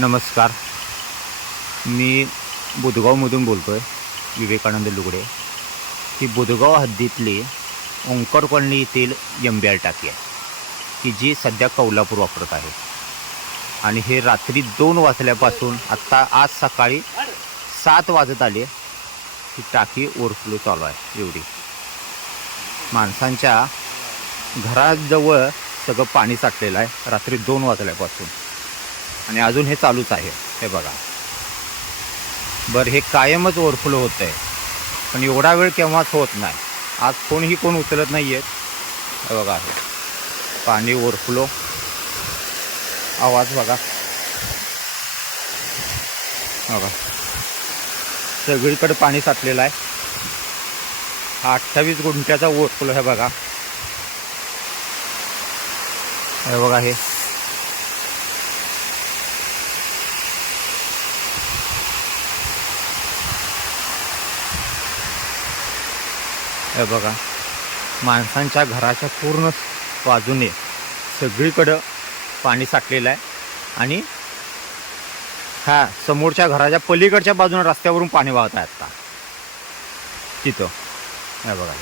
नमस्कार, मी बुधगावमधून बोलतो आहे. विवेकानंद लुगडे. ही बुधगाव हद्दीतली ओंकार कॉलनी येथील एमबीआर टाकी आहे की जी सध्या कोल्हापूर वापरत आहे. आणि हे रात्री 2 वाजल्यापासून आत्ता आज सकाळी 7 वाजत आले ही टाकी ओव्हरफ्लो चालू आहे. एवढी माणसांच्या घराजवळ सगळं पाणी साठलेलं आहे रात्री 2 वाजल्यापासून आणि अजून हे चालूच आहे. हे बघा, बरं हे कायमच ओव्हरफ्लो होतं आहे, पण एवढा वेळ केव्हाच होत नाही. आज कोणीही कोण उचलत नाही आहेत. हे बघा, हे पाणी ओव्हरफ्लो, आवाज बघा, बघा सगळीकडे पाणी साठलेलं आहे. हा 28 गुंठ्याचा ओव्हरफ्लो आहे. बघा, हे बघा, हे बघा, माणसांच्या घराच्या पूर्ण बाजूने सगळीकडं पाणी साठलेलं आहे. आणि हा समोरच्या घराच्या पलीकडच्या बाजूने रस्त्यावरून पाणी वाहत आहे आता तिथं. हे बघा.